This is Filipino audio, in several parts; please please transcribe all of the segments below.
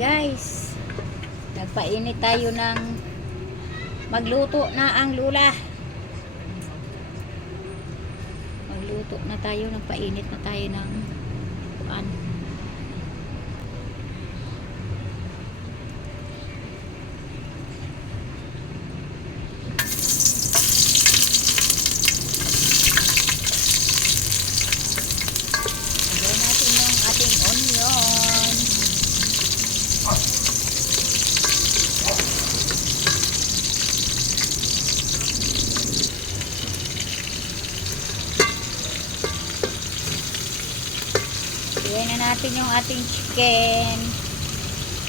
Guys, nagpainit tayo ng magluto na ang lula. Magluto na tayo, nagpainit na tayo ng ano. Lagyan natin yung ating onion. Lagyan na natin yung ating chicken.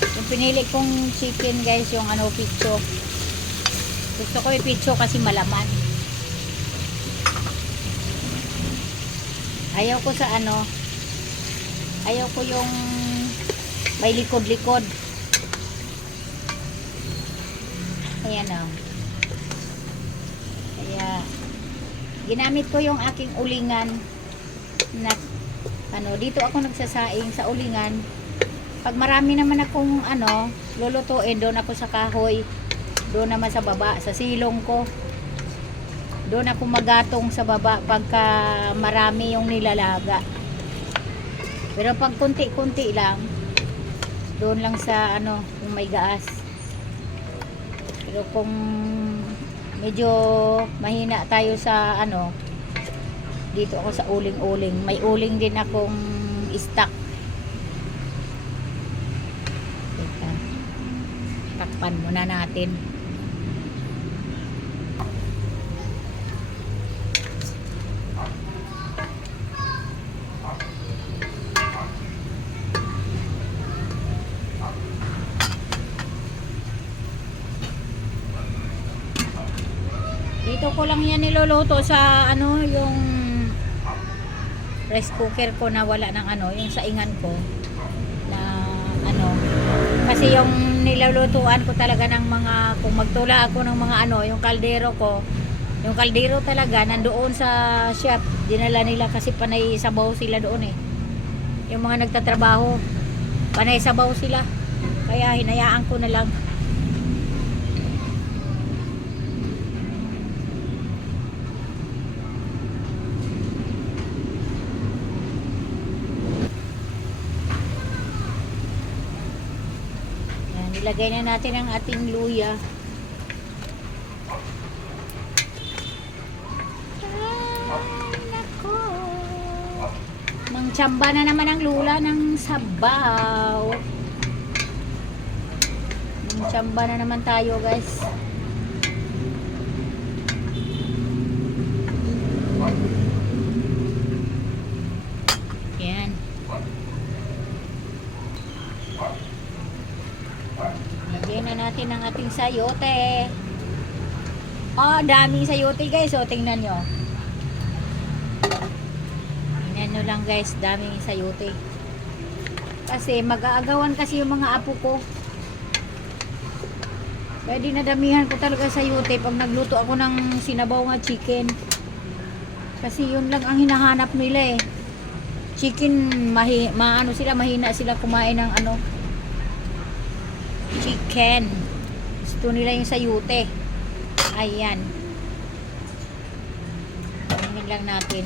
Yung pinili kong chicken guys, yung picho. Gusto ko yung picho kasi malaman. Ayaw ko sa ayaw ko yung may likod-likod. Ayan o. Kaya ginamit ko yung aking ulingan na dito ako nagsasaing sa ulingan. Pag marami naman akong lulutuin, doon ako sa kahoy, doon naman sa baba, sa silong ko, doon ako magatong sa baba pagka marami yung nilalaga. Pero pag kunti-kunti lang, doon lang sa kung may gaas. Pero kung medyo mahina tayo sa dito ako sa uling-uling. May uling din akong stock. Teka. Takpan muna natin. Dito ko lang yan niluluto sa yung rice cooker ko na wala ng yung saingan ko na kasi yung nilulutuan ko talaga ng mga, kung magtula ako ng mga yung kaldero ko, yung kaldero talaga nandoon sa shop, dinala nila kasi panay sabaw sila doon yung mga nagtatrabaho panay sabaw sila, kaya hinayaan ko na lang. Ilagay na natin ang ating luya. Ay, nako. Mangtsamba na naman ang lula ng sabaw. Mangtsamba na naman tayo, guys. Yan. Lagyan na natin ang ating sayote. Daming sayote guys. Tingnan nyo. Tingnan nyo lang guys. Daming sayote. Kasi mag-aagawan kasi yung mga apo ko. Kaya dinadamihan ko talaga sayote pag nagluto ako ng sinabaw nga chicken. Kasi yun lang ang hinahanap nila chicken, mahina sila kumain ng chicken. Gusto nila yung sayote. Ayan. Tingnan lang natin.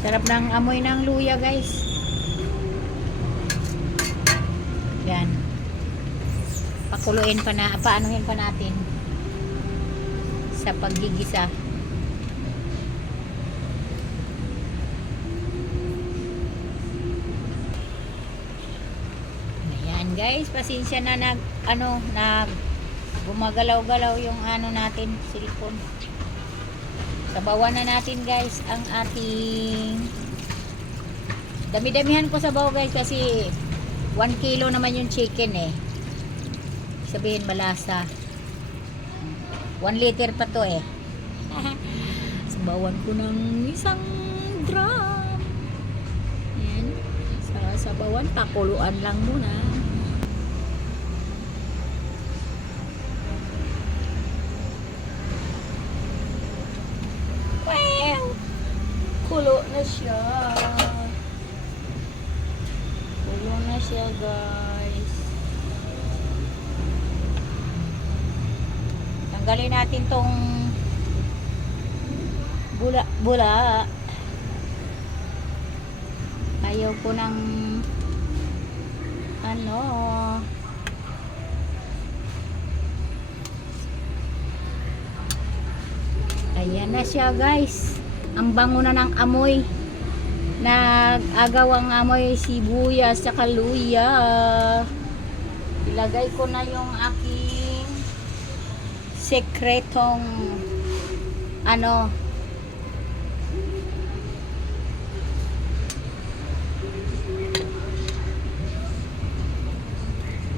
Sarap ng amoy ng luya guys. Yan. Pakuluin pa na, paanuhin pa natin sa paggigisa. Ayan guys, pasensya na nag gumagalaw-galaw yung natin, silikon. Sabawan na natin guys ang ating dami-damihan ko sabaw guys kasi 1 kilo naman yung chicken sabihin malasa. 1 liter pa to sabawan ko ng 1 drum. Yan. Sasabawan, pakuluan lang muna. Kumukulo na siya. Kulo na siya, guys. Tanggalin natin tong bula. Ayaw ko ng ano. Ayan na siya, guys. Ang bango na ng amoy. Nag-agaw ang amoy sibuyas sa luya. Ilagay ko na yung aking sekretong ano,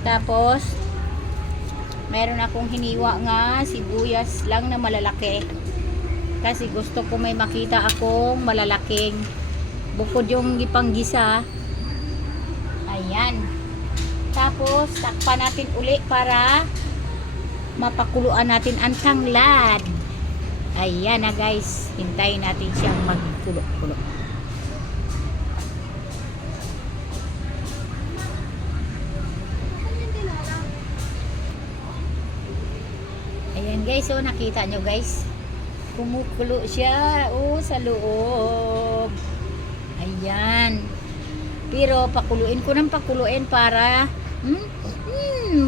tapos meron akong hiniwa nga sibuyas lang na malalaki kasi gusto ko may makita akong malalaking bukod yung ipanggisa. Ayan, tapos takpan natin uli para mapakuluan natin ang tanglad. Ayan na, guys, hintayin natin siyang magkulo-kulo. Ayan, guys, so nakita nyo, guys, kumukulo siya sa loob. Ayan, pero pakuluin ko ng pakuluin para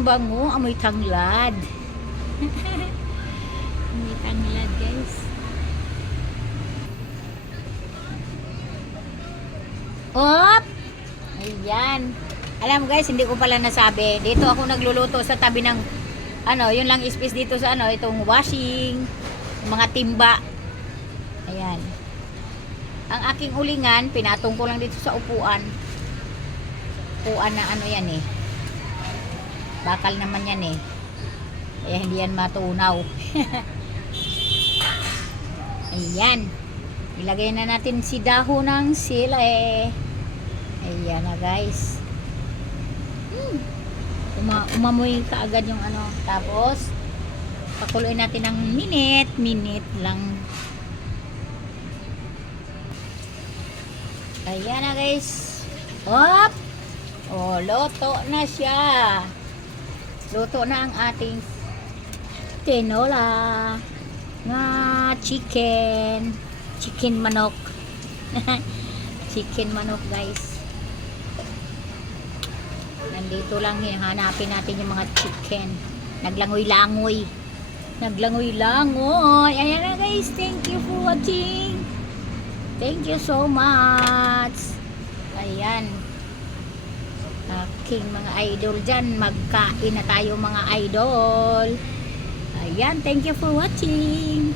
bango, amoy tanglad. Amoy tanglad, guys. Op! Ayan. Alam, guys, hindi ko pala nasabi. Dito ako nagluluto sa tabi ng ano, yun lang space dito sa ano, itong washing, mga timba. Ayan. Ang aking ulingan, pinatong ko lang dito sa upuan. Upuan na ano yan eh. Bakal naman yan eh. Kaya hindi yan matunaw. Ayan. Ilagay na natin si dahon ng sila eh. Ayan na, guys. Umamoy kaagad yung ano. Tapos pakuluin natin ng minute lang. Ayan na, guys. Hop! Oh, luto na siya. Luto na ang ating tinola nga chicken manok. Chicken manok, guys. Nandito lang, hanapin natin yung mga chicken. Naglangoy-langoy. Ayan na, guys. Thank you for watching. Thank you so much. Ayan. Aking mga idol dyan. Magkain na tayo, mga idol. Ayan. Thank you for watching.